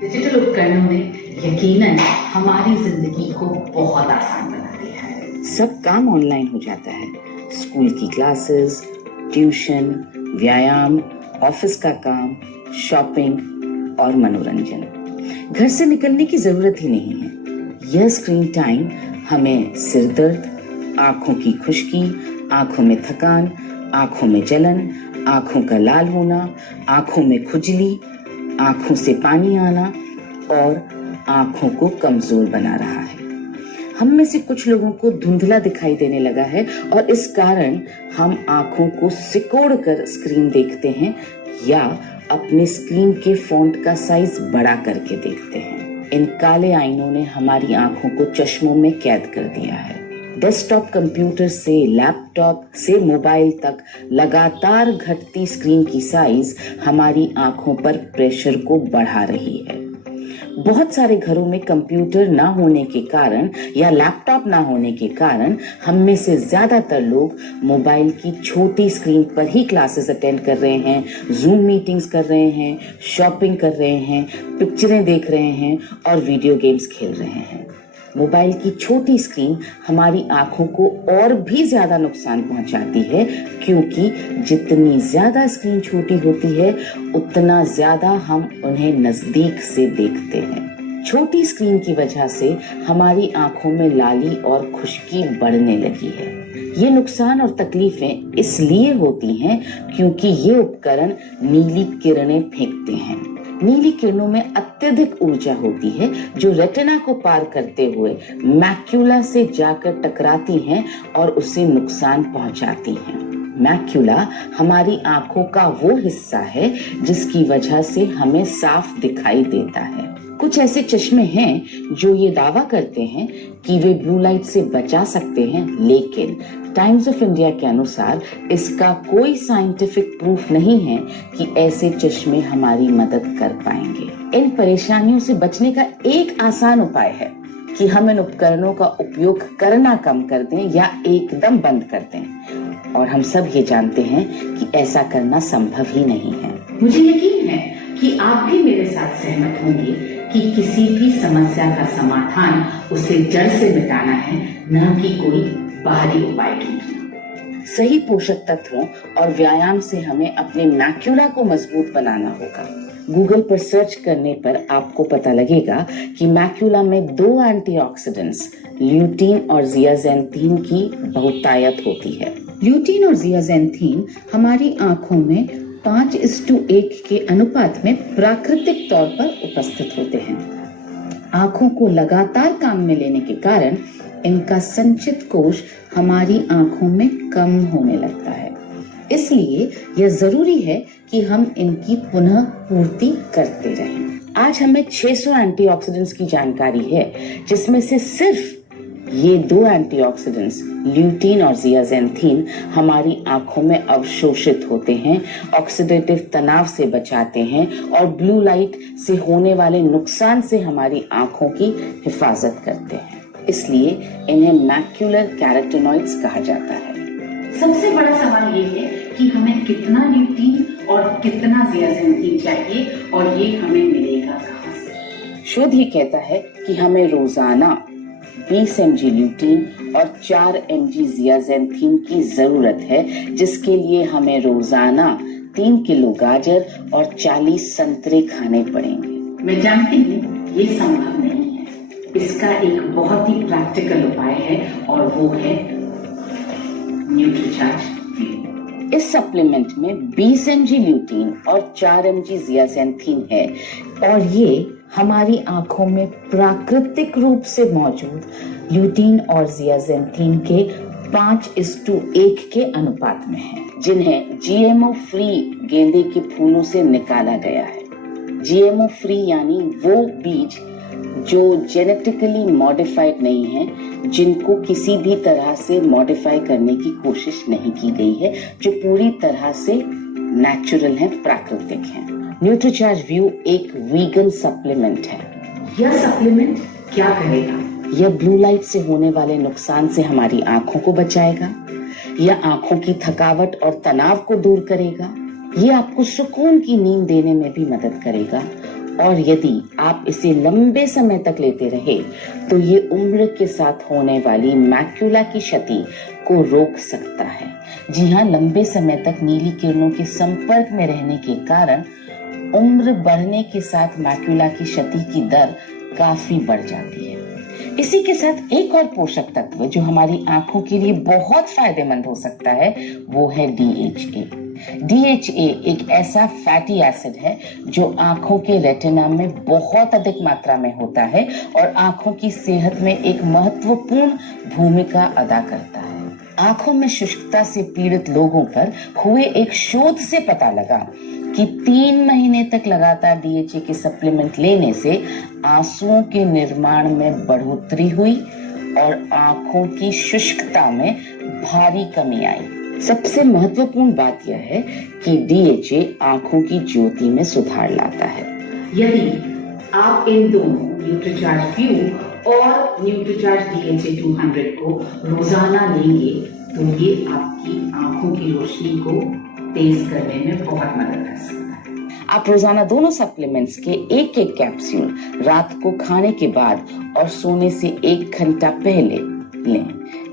Digital उपकरणों ने यकीनन हमारी जिंदगी को बहुत आसान बना दिया है। सब काम ऑनलाइन हो जाता है। स्कूल की क्लासेस, ट्यूशन, व्यायाम, ऑफिस का काम, शॉपिंग और मनोरंजन। घर से निकलने की जरूरत ही नहीं है। यह स्क्रीन टाइम हमें सिर दर्द, आंखों की खुश्की, आंखों में थकान, आंखों में जलन, आंखों का लाल होना, आंखों में खुजली, आंखों से पानी आना और आंखों को कमजोर बना रहा है। हम में से कुछ लोगों को धुंधला दिखाई देने लगा है और इस कारण हम आंखों को सिकोड़ कर स्क्रीन देखते हैं या अपने स्क्रीन के फॉन्ट का साइज बड़ा करके देखते हैं। इन काले आईनों ने हमारी आंखों को चश्मों में कैद कर दिया है। डेस्कटॉप कंप्यूटर से लैपटॉप से मोबाइल तक लगातार घटती स्क्रीन की साइज हमारी आंखों पर प्रेशर को बढ़ा रही है। बहुत सारे घरों में कंप्यूटर ना होने के कारण या लैपटॉप ना होने के कारण हम में से ज्यादातर लोग मोबाइल की छोटी स्क्रीन पर ही क्लासेस अटेंड कर रहे हैं, जूम मीटिंग्स कर रहे हैं, शॉपिंग कर रहे हैं, पिक्चरें देख रहे हैं और वीडियो गेम्स खेल रहे हैं। मोबाइल की छोटी स्क्रीन हमारी आंखों को और भी ज्यादा नुकसान पहुंचाती है, क्योंकि जितनी ज्यादा स्क्रीन छोटी होती है उतना ज्यादा हम उन्हें नजदीक से देखते हैं। छोटी स्क्रीन की वजह से हमारी आंखों में लाली और खुश्की बढ़ने लगी है। ये नुकसान और तकलीफें इसलिए होती हैं क्योंकि ये उपकरण नीली किरणें फेंकते हैं। नीली किरणों में अत्यधिक ऊर्जा होती है जो रेटिना को पार करते हुए मैक्यूला से जाकर टकराती हैं और उसे नुकसान पहुंचाती हैं। मैक्यूला हमारी आंखों का वो हिस्सा है जिसकी वजह से हमें साफ दिखाई देता है। कुछ ऐसे चश्मे हैं जो ये दावा करते हैं कि वे ब्लू लाइट से बचा सकते हैं, लेकिन टाइम्स ऑफ इंडिया के अनुसार इसका कोई साइंटिफिक प्रूफ नहीं है कि ऐसे चश्मे हमारी मदद कर पाएंगे। इन परेशानियों से बचने का एक आसान उपाय है कि हम इन उपकरणों का उपयोग करना कम कर दें या एकदम बंद कर दें, और हम सब ये जानते हैं कि ऐसा करना संभव ही नहीं है। मुझे यकीन है कि आप भी मेरे साथ सहमत होंगे कि किसी भी समस्या का समाधान उसे जड़ से मिटाना है, न कि कोई बाहरी उपाय ढूंढना। सही पोषक तत्वों और व्यायाम से हमें अपने मैक्यूला को मजबूत बनाना होगा। गूगल पर सर्च करने पर आपको पता लगेगा कि मैक्यूला में 2 एंटीऑक्सीडेंट्स ल्यूटीन और जियाजेंथीन की बहुतायत होती है। ल्यूटीन और जियाजेंथीन हमारी आंखों में 5:1 के अनुपात में प्राकृतिक तौर पर उपस्थित होते हैं। आंखों को लगातार काम में लेने के कारण इनका संचित कोश हमारी आंखों में कम होने लगता है। इसलिए यह जरूरी है कि हम इनकी पुनः पूर्ति करते रहें। आज हमें 600 एंटीऑक्सीडेंट्स की जानकारी है, जिसमें से सिर्फ ये 2 एंटीऑक्सीडेंट्स ल्यूटीन और जियाजेंथीन हमारी आंखों में अवशोषित होते हैं, ऑक्सीडेटिव तनाव से बचाते हैं और ब्लू लाइट से होने वाले नुकसान से हमारी आंखों की हिफाजत करते हैं। इसलिए इन्हें मैक्यूलर कैरोटिनॉइड्स कहा जाता है। सबसे बड़ा सवाल ये है कि हमें कितना ल्यूटीन और कितना जियाजेंथीन चाहिए और ये हमें मिलेगा कहाँ से? शोध ये कहता है कि हमें रोजाना 20 mg ल्यूटीन और 4 mg जियाजेंथीन की जरूरत है, जिसके लिए हमें रोजाना 3 किलो गाजर और 40 संतरे खाने पड़ेंगे। मैं जानती हूँ ये संभव नहीं है। इसका एक बहुत ही प्रैक्टिकल उपाय है और वो है न्यूट्रीचार्ज व्यू। इस सप्लीमेंट में 20 mg ल्यूटीन और 4 mg जियाजेंथीन है और ये हमारी आंखों में प्राकृतिक रूप से मौजूद ल्यूटीन और जियाजेंथीन के 5:1 के अनुपात में है, जिन्हें जीएमओ फ्री गेंदे के फूलों से निकाला गया है। जीएमओ फ्री यानी वो बीज जो जेनेटिकली मॉडिफाइड नहीं है, जिनको किसी भी तरह से मॉडिफाई करने की कोशिश नहीं की गई है, जो पूरी तरह से नेचुरल है, प्राकृतिक है। न्यूट्रीचार्ज व्यू एक वीगन सप्लीमेंट है। यह सप्लीमेंट क्या करेगा? यह ब्लू लाइट से होने वाले नुकसान से हमारी आंखों को बचाएगा, यह आंखों की थकावट और तनाव को दूर करेगा, यह आपको सुकून की नींद देने में भी मदद करेगा और यदि आप इसे लंबे समय तक लेते रहे तो ये उम्र के साथ होने वाली मैक्यूला की क्षति को रोक सकता है। जी हाँ, लंबे समय तक नीली किरणों के संपर्क में रहने के कारण उम्र बढ़ने के साथ मैक्यूला की क्षति की दर काफी बढ़ जाती है। इसी के साथ एक और पोषक तत्व जो हमारी आंखों के लिए बहुत फायदेमंद हो सकता है वो है DHA। DHA एक ऐसा फैटी एसिड है जो आंखों के रेटिना में बहुत अधिक मात्रा में होता है और आंखों की सेहत में एक महत्वपूर्ण भूमिका अदा करता है। आंखों में शुष्कता से पीड़ित लोगों पर हुए एक शोध से पता लगा कि 3 महीने तक लगातार DHA के सप्लीमेंट लेने से आंसुओं के निर्माण में बढ़ोतरी हुई और आंखों की शुष्कता में भारी कमी आई। सबसे महत्वपूर्ण बात यह है कि DHA आंखों की ज्योति में सुधार लाता है। यदि आप इन दोनों न्यूट्रीचार्ज फ्यू और न्यूट्रीचार्ज DHA 200 को रोजाना लेंगे तो ये आपकी आंखों की रोशनी को तेज करने में बहुत मदद कर सकता है। आप रोजाना दोनों सप्लीमेंट्स के एक एक कैप्सूल रात को खाने के बाद और सोने से 1 घंटा पहले लें।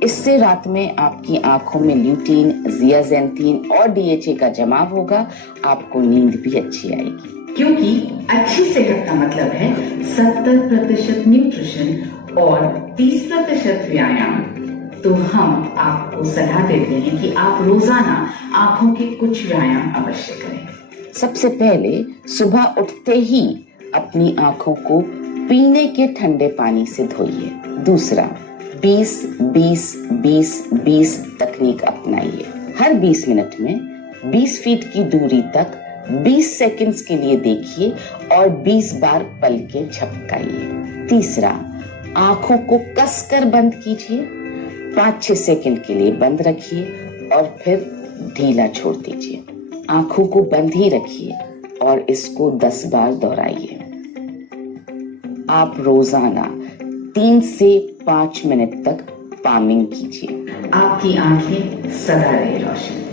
इससे रात में आपकी आंखों में ल्यूटीन, जियाजेंथीन और DHA का जमाव होगा। आपको नींद भी अच्छी आएगी, क्योंकि अच्छी सेहत का मतलब है 70% न्यूट्रिशन और 30% व्यायाम। तो हम आपको सलाह देते हैं कि आप रोजाना आंखों के कुछ व्यायाम अवश्य करें। सबसे पहले सुबह उठते ही अपनी आंखों को पीने के ठंडे पानी से धोइए। दूसरा, 20-20-20-20 तकनीक अपनाइए। हर 20 मिनट में 20 फीट की दूरी तक 20 सेकंड्स के लिए देखिए और 20 बार पलकें झपकाइए। तीसरा, आंखों को कसकर बंद कीजिए, 5-6 सेकंड के लिए बंद रखिए और फिर ढीला छोड़ दीजिए। आंखों को बंद ही रखिए और इसको 10 बार दोहराइए। आप रोजाना 3 से 5 मिनट तक पामिंग कीजिए। आपकी आंखें सदा रहे रोशन।